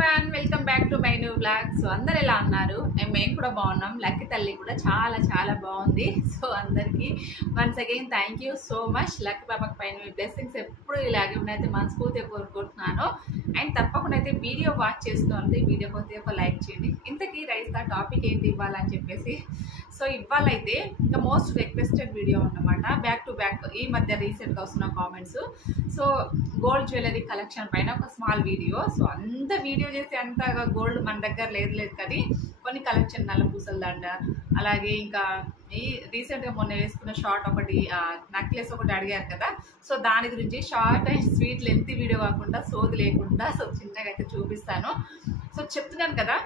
Everyone welcome back to my new blog. So అందరు ఎలా ఉన్నారు? మేము కూడా బాగున్నాం. లక్కీ తల్లి కూడా చాలా చాలా బాగుంది. సో అందరికీ once again thank you so much. Lucky పాపకి పైన మీ బ్లెస్సింగ్స్ ఎప్పుడు ఇలాగే ఉన్నాయితే మనస్ఫూర్తిగా కోరుకుంటున్నాను. అండ్ తప్పకుండా అయితే వీడియో వాచ్ చేస్తున్నది వీడియోకి అయితే ఒక లైక్ చేయండి. ఇంతకీ రైస్ టాపిక్ ఏంటి ఇవ్వాలని చెప్పేసి సో ఇవ్వాలైతే ఇంకా మోస్ట్ రిక్వెస్టెడ్ వీడియో అన్నమాట. బ్యాక్ టు బ్యాక్ ఈ మధ్య రీసెంట్గా వస్తున్న comments. So gold jewellery collection పైన ఒక స్మాల్ వీడియో. సో అంత వీడియో చేసి అంతగా గోల్డ్ మన దగ్గర లేదు కానీ కొన్ని కలెక్షన్ నల్ల పూసల దండ, అలాగే ఇంకా ఈ రీసెంట్గా మొన్న వేసుకున్న షార్ట్ ఒకటి నెక్లెస్ ఒకటి అడిగారు కదా. సో దాని గురించి short and sweet length video కాకుండా సోది లేకుండా సో చిన్నగా అయితే చూపిస్తాను. సో చెప్తున్నాను కదా,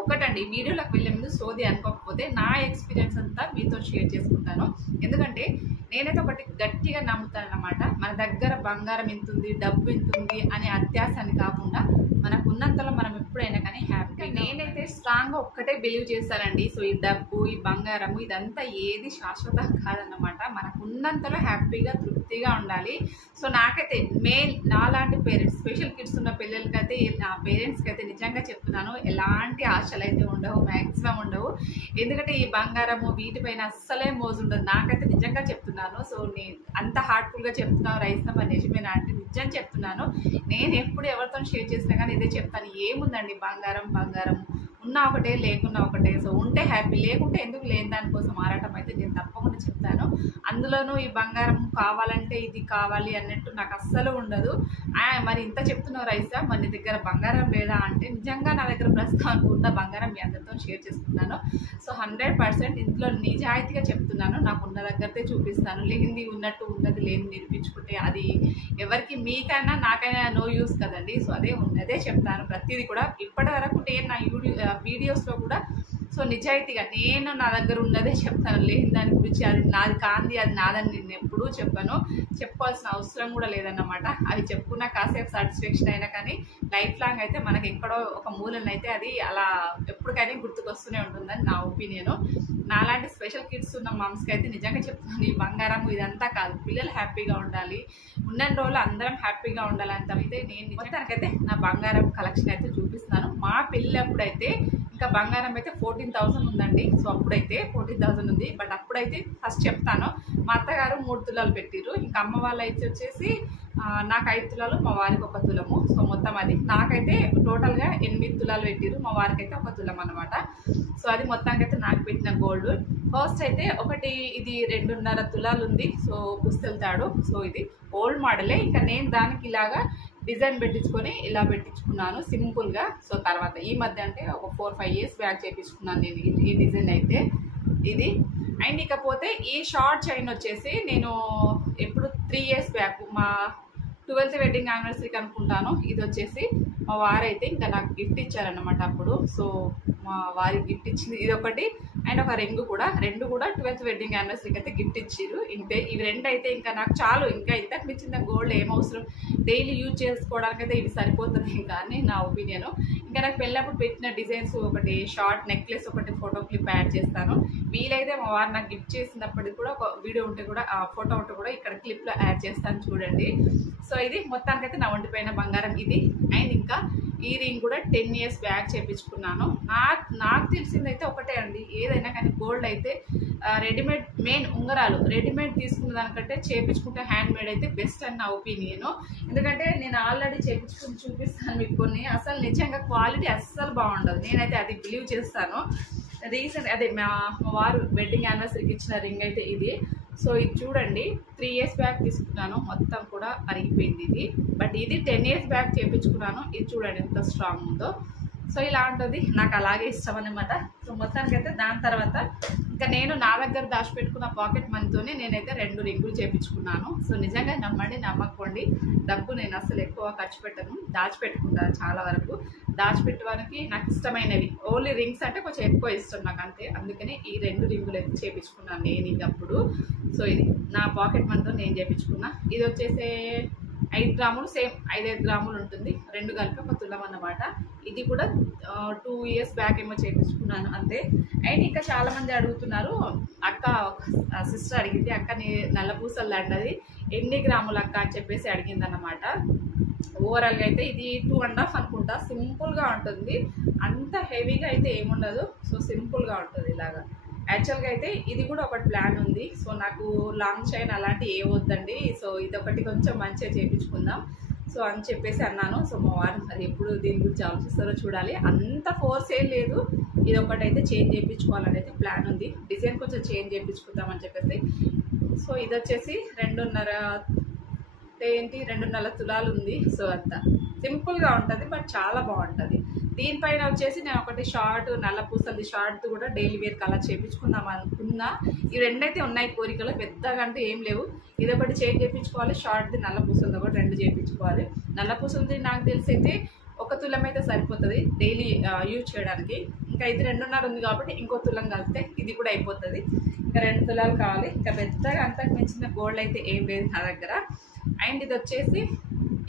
ఒకటండి వీడియోలోకి వెళ్ళే ముందు సోది అనుకోకపోతే నా ఎక్స్పీరియన్స్ అంతా మీతో షేర్ చేసుకుంటాను. ఎందుకంటే నేనైతే ఒకటి గట్టిగా నమ్ముతాను అన్నమాట. మన దగ్గర బంగారం ఎంత ఉంది, డబ్బు ఎంత ఉంది అనే అత్యాశాన్ని కాకుండా మనకు ఉన్నంతలో మనం ఎప్పుడైనా కానీ హ్యాపీ. నేనైతే స్ట్రాంగ్గా ఒక్కటే బిలీవ్ చేస్తానండి. సో ఈ డబ్బు, ఈ బంగారము ఇదంతా ఏది శాశ్వతం కాదన్నమాట. మనకు ఉన్నంతలో హ్యాపీగా తృప్తిగా ఉండాలి. సో నాకైతే మెయిన్ నాలాంటి పేరెంట్స్, స్పెషల్ కిడ్స్ ఉన్న పిల్లలకైతే నా పేరెంట్స్కి అయితే నిజంగా చెప్తున్నాను, ఎలాంటి ఆశలు అయితే ఉండవు, మ్యాక్సిమం ఉండవు. ఎందుకంటే ఈ బంగారము వీటిపైన అస్సలే మోజు ఉండదు. నాకైతే నిజంగా చెప్తున్నాను. సో నేను అంత హార్ట్ఫుల్గా చెప్తున్నాను రైస్నమ్మ, నిజమేనా అంటే నిజం చెప్తున్నాను. నేను ఎప్పుడు ఎవరితో షేర్ చేసినా కానీ ఇదే చెప్తాను. ఏముందండి బంగారం ఉన్నా ఒకటే లేకున్నా ఒకటే. సో ఉంటే హ్యాపీ, లేకుంటే ఎందుకు లేని దానికోసం ఆరాటం అయితే నేను తప్పకుండా చెప్తాను. అందులోనూ ఈ బంగారం కావాలంటే ఇది కావాలి అన్నట్టు నాకు అస్సలు ఉండదు. మరి ఇంత చెప్తున్నావు రైసా, మరి నీ దగ్గర బంగారం లేదా అంటే నిజంగా నా దగ్గర ప్రస్తుతానికి ఉన్న బంగారం మీ అందరితో షేర్ చేసుకున్నాను. సో 100% ఇంట్లో నిజాయితీగా చెప్తున్నాను. నాకు ఉన్న దగ్గరతే చూపిస్తాను. లేనిది ఉన్నట్టు, ఉన్నది లేని నిరూపించుకుంటే అది ఎవరికి, మీకైనా నాకైనా నో యూస్ కదండి. సో అదే ఉన్నదే చెప్తాను ప్రతిదీ కూడా. ఇప్పటి వరకు నేను నా వీడియోస్లో కూడా సో నిజాయితీగా నేను నా దగ్గర ఉన్నదే చెప్తాను. లేని దాని గురించి అది నాది కాంది, అది నాదని నేను ఎప్పుడూ చెప్పాను. చెప్పుకోవాల్సిన అవసరం కూడా లేదన్నమాట. అవి చెప్పుకున్న కాసేపు సాటిస్ఫాక్షన్ అయినా కానీ లైఫ్ లాంగ్ అయితే మనకి ఎక్కడో ఒక మూలనైతే అది అలా ఎప్పటికైనా గుర్తుకొస్తూనే ఉంటుందని నా ఒపీనియను. నాలాంటి స్పెషల్ కిడ్స్ ఉన్న మామ్స్కి అయితే నిజంగా చెప్తున్నాను, ఈ బంగారం ఇదంతా కాదు, పిల్లలు హ్యాపీగా ఉండాలి, ఉన్న రోజులు అందరం హ్యాపీగా ఉండాలని అయితే నేను మొత్తానికైతే నా బంగారం కలెక్షన్ అయితే చూపిస్తున్నాను. మా పెళ్ళప్పుడైతే ఇంకా బంగారం అయితే 14,000 ఉందండి. సో అప్పుడైతే 14,000 ఉంది. బట్ అప్పుడైతే ఫస్ట్ చెప్తాను, మా అత్తగారు 3 తులాలు పెట్టిర్రు. ఇంకా అమ్మ వాళ్ళు అయితే వచ్చేసి నాకు 5 తులాలు, మా వారికి 1 తులము. సో మొత్తం అది నాకైతే టోటల్గా 8 తులాలు పెట్టిర్రు, మా వారికి అయితే 1 తులం అనమాట. సో అది మొత్తానికైతే నాకు పెట్టిన గోల్డ్. ఫస్ట్ అయితే ఒకటి ఇది 2.5 తులాలు ఉంది. సో పుస్తెలు తాడు. సో ఇది ఓల్డ్ మోడలే. ఇంకా నేను దానికి ఇలాగా డిజైన్ పెట్టించుకొని ఇలా పెట్టించుకున్నాను సింపుల్గా. సో తర్వాత ఈ మధ్య అంటే ఒక 4-5 ఇయర్స్ బ్యాక్ చేయించుకున్నాను నేను ఈ డిజైన్ అయితే ఇది. అండ్ ఇకపోతే ఈ షార్ట్ చైన్ వచ్చేసి నేను ఎప్పుడు 3 ఇయర్స్ బ్యాక్ మా 12th వెడ్డింగ్ యానివర్సరీకి అనుకుంటాను. ఇది వచ్చేసి మా వారైతే ఇంకా నాకు గిఫ్ట్ ఇచ్చారన్నమాట అప్పుడు. సో మా వారికి గిఫ్ట్ ఇచ్చింది ఇది ఒకటి, అండ్ ఒక రింగ్ కూడా. రెండు కూడా 12th వెడ్డింగ్ యానివర్సరీకి అయితే గిఫ్ట్ ఇచ్చారు. ఇంతే ఇవి రెండు అయితే ఇంకా నాకు చాలు. ఇంకా ఇంతకు మించిన గోల్డ్ ఏమవసరం, డైలీ యూజ్ చేసుకోవడానికి అయితే ఇవి సరిపోతుంది ఇంకా అని నా ఒపీనియన్. ఇంకా నాకు పెళ్ళప్పుడు పెట్టిన డిజైన్స్ ఒకటి షార్ట్ నెక్లెస్ ఒకటి ఫోటో క్లిప్ యాడ్ చేస్తాను. వీలైతే మా వారు నాకు గిఫ్ట్ చేసినప్పటికి కూడా ఒక వీడియో ఉంటే కూడా ఆ ఫోటో ఉంటే కూడా ఇక్కడ క్లిప్లో యాడ్ చేస్తాను చూడండి. సో ఇది మొత్తానికైతే నా ఒంటిపైన బంగారం ఇది. అండ్ ఇంకా ఈ రింగ్ కూడా 10 ఇయర్స్ బ్యాక్ చేయించుకున్నాను. నాకు తెలిసిందైతే ఒకటే అండి, ఏదైనా కానీ గోల్డ్ అయితే రెడీమేడ్, మెయిన్ ఉంగరాలు రెడీమేడ్ తీసుకున్న దానికంటే చేయించుకుంటే హ్యాండ్ మేడ్ అయితే బెస్ట్ అని నా ఒపీనియన్. ఎందుకంటే నేను ఆల్రెడీ చేయించుకుని చూపిస్తాను మీకు కొన్ని. అసలు నిజంగా క్వాలిటీ అస్సలు బాగుండదు. నేనైతే అది బిలీవ్ చేస్తాను. రీసెంట్ అదే మా వారు వెడ్డింగ్ యానివర్సరీకి ఇచ్చిన రింగ్ అయితే ఇది. సో ఇది చూడండి 3 ఇయర్స్ బ్యాక్ తీసుకున్నాను, మొత్తం కూడా అరిగిపోయింది ఇది. బట్ ఇది 10 ఇయర్స్ బ్యాక్ చేయించుకున్నాను. ఇది చూడండి ఎంత స్ట్రాంగ్ ఉందో. సో ఇలా ఉంటుంది, నాకు అలాగే ఇష్టం అనమాట. సో మొత్తానికైతే దాని తర్వాత ఇంకా నేను నా దగ్గర దాచిపెట్టుకున్న పాకెట్ మనీతోనే నేనైతే 2 రింగులు చేయించుకున్నాను. సో నిజంగా నమ్మండి నమ్మకపోండి, డబ్బు నేను అసలు ఎక్కువ ఖర్చు పెట్టను, దాచిపెట్టుకుంటాను. చాలా వరకు దాచిపెట్టడానికి నాకు ఇష్టమైనవి ఓన్లీ రింగ్స్ అంటే కొంచెం ఎక్కువ ఇష్టం నాకు, అంతే. అందుకని ఈ 2 రింగులు అయితే చేయించుకున్నాను నేను ఇది అప్పుడు. సో ఇది నా పాకెట్ మనీతో నేను చేయించుకున్నా. ఇది వచ్చేసే 5 గ్రాములు సేమ్ 5 గ్రాములు ఉంటుంది, 2 కలిపి 1 తులం అన్నమాట. ఇది కూడా 2 years బ్యాక్ ఏమో చేయించుకున్నాను అంతే. అండ్ ఇంకా చాలా మంది అడుగుతున్నారు, అక్క సిస్టర్ అడిగింది, అక్క నల్ల పూసలు లాంటిది ఎన్ని గ్రాములు అక్క అని చెప్పేసి అడిగింది అన్నమాట. ఓవరాల్గా అయితే ఇది 2.5 అనుకుంటా. సింపుల్గా ఉంటుంది, అంత హెవీగా అయితే ఏముండదు. సో సింపుల్గా ఉంటుంది ఇలాగా. యాక్చువల్గా అయితే ఇది కూడా ఒకటి ప్లాన్ ఉంది. సో నాకు లాంగ్ చైన్ అలాంటివి ఏ వద్దండి, సో ఇదొకటి కొంచెం మంచిగా చేయించుకుందాం సో అని చెప్పేసి అన్నాను. సో మా వారు మరి ఎప్పుడు దీని గురించి ఆలోచిస్తారో చూడాలి. అంత ఫోర్స్ ఏం లేదు, ఇది ఒకటైతే చేంజ్ చేయించుకోవాలని అయితే ప్లాన్ ఉంది. డిజైన్ కొంచెం చేంజ్ చేయించుకుందామని చెప్పేసి. సో ఇది వచ్చేసి 2.5 తులాలు ఉంది. సో అంత సింపుల్గా ఉంటుంది, బట్ చాలా బాగుంటుంది. దీనిపైన వచ్చేసి నేను ఒకటి షార్ట్ నల్ల పూసలది షార్ట్ కూడా డైలీ వేర్ కలర్ చేయించుకుందాం అనుకున్నా. ఈ రెండైతే ఉన్నాయి కోరికలు, పెద్దగా అంటే ఏం లేవు. ఇదొకటి చేంజ్ చేయించుకోవాలి, షార్ట్ది నల్ల పూసలది ఒకటి 2 చేయించుకోవాలి. నల్ల పూసలది నాకు తెలిసి అయితే 1 తులం అయితే సరిపోతుంది డైలీ యూజ్ చేయడానికి. ఇంకా ఇది 2.5 ఉంది కాబట్టి ఇంకో తులం కలిపితే ఇది కూడా అయిపోతుంది. ఇంకా 2 తులాలు కావాలి. ఇంకా పెద్దగా అంతకు మించిన గోల్డ్ అయితే ఏం లేదు నా దగ్గర. అండ్ ఇది వచ్చేసి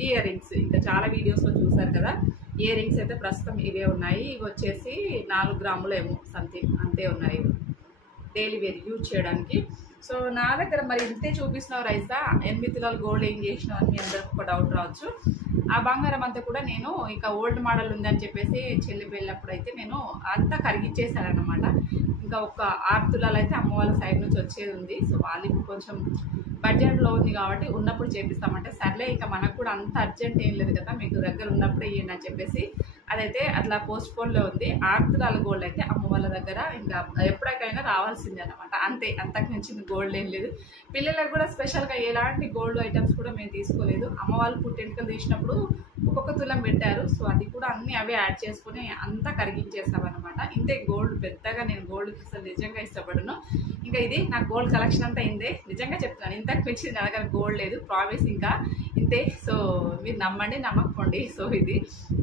ఇయర్ రింగ్స్, ఇంకా చాలా వీడియోస్లో చూసారు కదా. ఇయర్ రింగ్స్ అయితే ప్రస్తుతం ఇవే ఉన్నాయి. ఇవి వచ్చేసి 4 గ్రాములు ఏమో సంథింగ్ అంతే ఉన్నాయి డైలీ వేర్ యూజ్ చేయడానికి. సో నా దగ్గర మరి ఇంతే చూపిస్తున్నావు రైసా, 8 తులాలు గోల్డ్ ఏం చేసినావు అని మీ అందరికి ఒక డౌట్ రావచ్చు. ఆ బంగారం అంతా కూడా నేను ఇక ఓల్డ్ మోడల్ ఉందని చెప్పేసి చెల్లి వెళ్ళినప్పుడు అయితే నేను అంతా కరిగిచ్చేసానమాట. ఇంకా ఒక 6 తులాలు అయితే అమ్మ వాళ్ళ సైడ్ నుంచి వచ్చేది ఉంది. సో వాళ్ళు ఇప్పుడు కొంచెం బడ్జెట్లో ఉంది కాబట్టి ఉన్నప్పుడు చేపిస్తామంటే సర్లే, ఇక మనకు కూడా అంత అర్జెంట్ ఏం లేదు కదా, మీకు దగ్గర ఉన్నప్పుడే ఇవ్వండి అని చెప్పేసి అదైతే అట్లా పోస్ట్ పోన్లో ఉంది. 6 తులాల గోల్డ్ అయితే అమ్మ వాళ్ళ దగ్గర ఇంకా ఎప్పటికైనా రావాల్సిందే అనమాట. అంతే, అంతకు మించింది గోల్డ్ ఏం లేదు. పిల్లలకు కూడా స్పెషల్గా ఎలాంటి గోల్డ్ ఐటమ్స్ కూడా మేము తీసుకోలేదు. అమ్మ వాళ్ళు పుట్టెంటుకలు తీసినప్పుడు ఒక్కొక్క తులం పెట్టారు. సో అది కూడా అన్నీ అవే యాడ్ చేసుకుని అంతా కరిగించేస్తామన్నమాట. ఇంతే, గోల్డ్ పెద్దగా నేను గోల్డ్కి అసలు నిజంగా ఇష్టపడను. ఇంకా ఇది నా గోల్డ్ కలెక్షన్ అంతా అయిందే, నిజంగా చెప్తున్నాను. ఇంతకు మించి నా దగ్గర గోల్డ్ లేదు, ప్రామిస్. ఇంకా ఇంతే. సో మీరు నమ్మండి నమ్మకపోండి. సో ఇది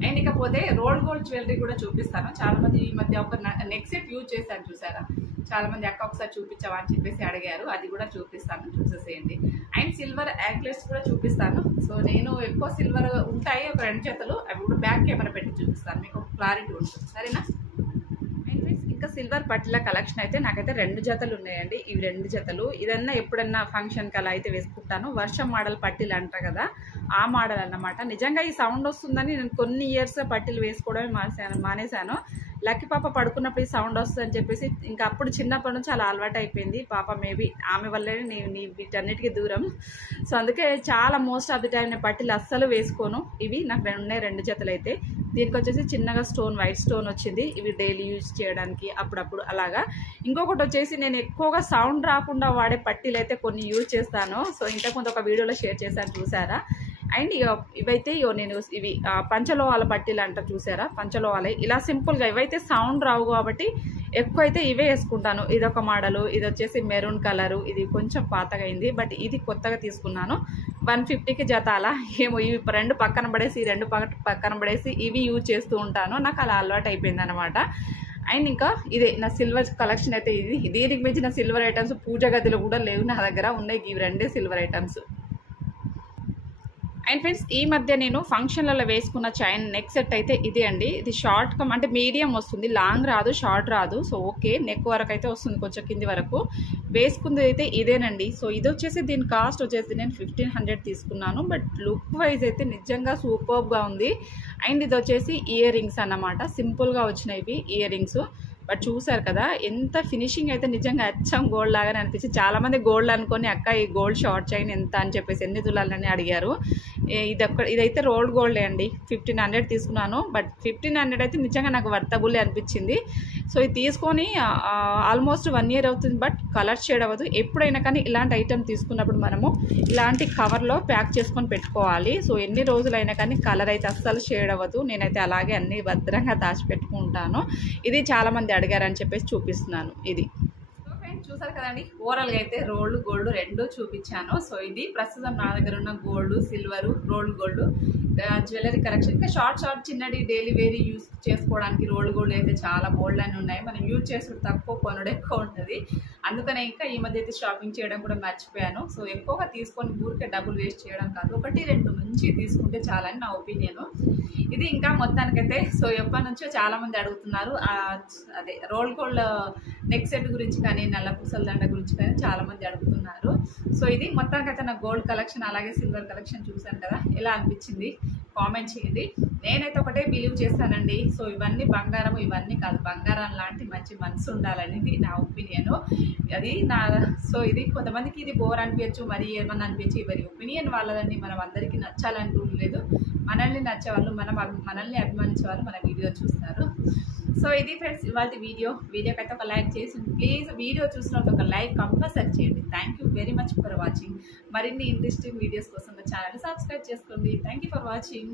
అండ్ ఇకపోతే రోల్డ్ గోల్డ్ జ్యువెలరీ కూడా చూపిస్తాను. చాలామంది ఈ మధ్య ఒక నెక్ సెట్ యూజ్ చేశాను చూసారా, చాలామంది అక్క ఒకసారి చూపించావా అని చెప్పేసి అడిగారు. అది కూడా చూపిస్తాను, చూసేసేయండి. అండ్ సిల్వర్ యాంక్లెట్స్ కూడా చూపిస్తాను. సో నేను ఎక్కువ సిల్వర్ ఉంటాయి ఒక 2 జతలు, అవి కూడా బ్యాక్ కెమెరా పెట్టి చూపిస్తాను, మీకు క్లారిటీ ఉంటుంది, సరేనా. ఇంకా సిల్వర్ పట్టిల కలెక్షన్ అయితే నాకైతే 2 జతలు ఉన్నాయండి. ఇవి 2 జతలు ఇదన్నా ఎప్పుడన్నా ఫంక్షన్కి అలా అయితే వేసుకుంటాను. వర్షం మోడల్ పట్టీలు అంటారు కదా, ఆ మోడల్ అన్నమాట. నిజంగా ఈ సౌండ్ వస్తుందని నేను కొన్ని ఇయర్స్ పట్టీలు వేసుకోవడమే మానేశాను. లక్కీ పాప పడుకున్నప్పుడు ఈ సౌండ్ వస్తుందని చెప్పేసి ఇంకా అప్పుడు చిన్నప్పటి నుంచి అలా అలవాటు అయిపోయింది. పాప మేబీ ఆమె వల్లే నేను వీటన్నిటికీ దూరం. సో అందుకే చాలా మోస్ట్ ఆఫ్ ది టైం నేను పట్టీలు అస్సలు వేసుకోను. ఇవి నాకు ఉన్నాయి 2 జతలు అయితే. దీనికి వచ్చేసి చిన్నగా స్టోన్, వైట్ స్టోన్ వచ్చింది. ఇవి డైలీ యూజ్ చేయడానికి అప్పుడప్పుడు అలాగా. ఇంకొకటి వచ్చేసి నేను ఎక్కువగా సౌండ్ రాకుండా వాడే పట్టీలు అయితే కొన్ని యూజ్ చేస్తాను. సో ఇంతకుముందు ఒక వీడియోలో షేర్ చేశాను, చూసారా. అండ్ ఇవైతే నేను ఇవి పంచలోహాల పట్టీలు అంటారు చూసారా, పంచలోహాలే. ఇలా సింపుల్గా ఇవైతే సౌండ్ రావు కాబట్టి ఎక్కువ అయితే ఇవే వేసుకుంటాను. ఇదొక మోడలు, ఇది వచ్చేసి మెరూన్ కలరు, ఇది కొంచెం పాతగా అయింది, బట్ ఇది కొత్తగా తీసుకున్నాను. 150కి జత. అలా ఏమో ఇవి 2 పక్కన పడేసి 2 పక్కన పడేసి ఇవి యూజ్ చేస్తూ ఉంటాను. నాకు అలా అలవాటు అయిపోయింది అనమాట. అండ్ ఇంకా ఇదే నా సిల్వర్ కలెక్షన్ అయితే ఇది. దీనికి మించిన సిల్వర్ ఐటమ్స్ పూజ గదిలో కూడా లేవు నా దగ్గర, ఉన్నాయి ఇవి 2 సిల్వర్ ఐటమ్స్. అండ్ ఫ్రెండ్స్, ఈ మధ్య నేను ఫంక్షన్లలో వేసుకున్న చైన్ నెక్ సెట్ అయితే ఇదే అండి. ఇది షార్ట్ అంటే మీడియం వస్తుంది, లాంగ్ రాదు, షార్ట్ రాదు. సో ఓకే, నెక్ వరకు అయితే వస్తుంది, కొంచెం కింది వరకు. వేసుకుంది అయితే ఇదేనండి. సో ఇది వచ్చేసి దీని కాస్ట్ వచ్చేసి నేను 1500 తీసుకున్నాను. బట్ లుక్ వైజ్ అయితే నిజంగా సూపర్గా ఉంది. అండ్ ఇది వచ్చేసి ఇయర్ రింగ్స్ అన్నమాట, సింపుల్గా వచ్చినవి ఇయర్ రింగ్స్. బట్ చూసారు కదా ఎంత ఫినిషింగ్ అయితే, నిజంగా అచ్చం గోల్డ్ లాగానే అనిపించింది. చాలామంది గోల్డ్ అనుకొని అక్క ఈ గోల్డ్ షార్ట్ చైన్ ఎంత అని చెప్పేసి 8 తులాలని అడిగారు. ఇదైతే రోల్డ్ గోల్డే అండి. 1500 తీసుకున్నాను. బట్ 1500 అయితే నిజంగా నాకు వర్తబుల్లే అనిపించింది. సో ఇది తీసుకొని ఆల్మోస్ట్ 1 year అవుతుంది, బట్ కలర్ షేడ్ అవ్వదు. ఎప్పుడైనా కానీ ఇలాంటి ఐటమ్ తీసుకున్నప్పుడు మనము ఇలాంటి కవర్లో ప్యాక్ చేసుకొని పెట్టుకోవాలి. సో ఎన్ని రోజులైనా కానీ కలర్ అయితే అస్సలు షేడ్ అవ్వదు. నేనైతే అలాగే అన్ని భద్రంగా దాచిపెట్టుకుంటాను. ఇది చాలామంది అడిగారని చెప్పేసి చూపిస్తున్నాను ఇది. చూసారు కదండి, ఓవరాల్గా అయితే రోల్డ్ గోల్డ్ రెండు చూపించాను. సో ఇది ప్రస్తుతం నా దగ్గర ఉన్న gold, silver, rolled gold jewellery collection. ఇంకా షార్ట్ చిన్నది డైలీ వేరీ యూస్ చేసుకోవడానికి రోల్డ్ గోల్డ్ అయితే చాలా బోల్డ్ అని ఉన్నాయి. మనం యూజ్ చేసుడు తక్కువ, కొనుడు ఎక్కువ ఉంటుంది. అందుకనే ఇంకా ఈ మధ్య అయితే షాపింగ్ చేయడం కూడా మర్చిపోయాను. సో ఎక్కువగా తీసుకొని ఊరికే డబ్బులు వేస్ట్ చేయడం కాదు, 1-2 మంచి తీసుకుంటే చాలని నా ఒపీనియన్. ఇది ఇంకా మొత్తానికైతే సో ఎప్పటి నుంచో చాలా మంది అడుగుతున్నారు అదే రోల్ గోల్డ్ నెక్ సెట్ గురించి కానీ, నల్ల పూసల దండ గురించి కానీ చాలా మంది అడుగుతున్నారు. సో ఇది మొత్తానికైతే నా గోల్డ్ కలెక్షన్ అలాగే సిల్వర్ కలెక్షన్ చూసాను కదా, ఎలా అనిపించింది కామెంట్ చేయండి. నేనైతే ఒకటే బిలీవ్ చేస్తానండి, సో ఇవన్నీ బంగారం ఇవన్నీ కాదు, బంగారం లాంటి మంచి మనసు ఉండాలనేది నా ఒపీనియన్. అది నా సో ఇది కొంతమందికి ఇది బోర్ అనిపించచ్చు, మరి ఏమన్నా అనిపించి ఎవరి ఒపీనియన్ వాళ్ళదండి. మనం అందరికీ నచ్చాలని రూల్ లేదు. మనల్ని నచ్చేవాళ్ళు, మనల్ని అభిమానించే వాళ్ళు మన వీడియో చూస్తారు. సో ఇది ఫ్రెండ్స్ ఇవాళ వీడియోకి అయితే ఒక లైక్ చేసి ప్లీజ్, వీడియో చూసిన ఒక లైక్ కంపల్సరీ చేయండి. Thank you very much for watching. మరిన్ని ఇంట్రెస్టింగ్ వీడియోస్ కోసం నా ఛానల్ని సబ్స్క్రైబ్ చేసుకోండి. Thank you for watching.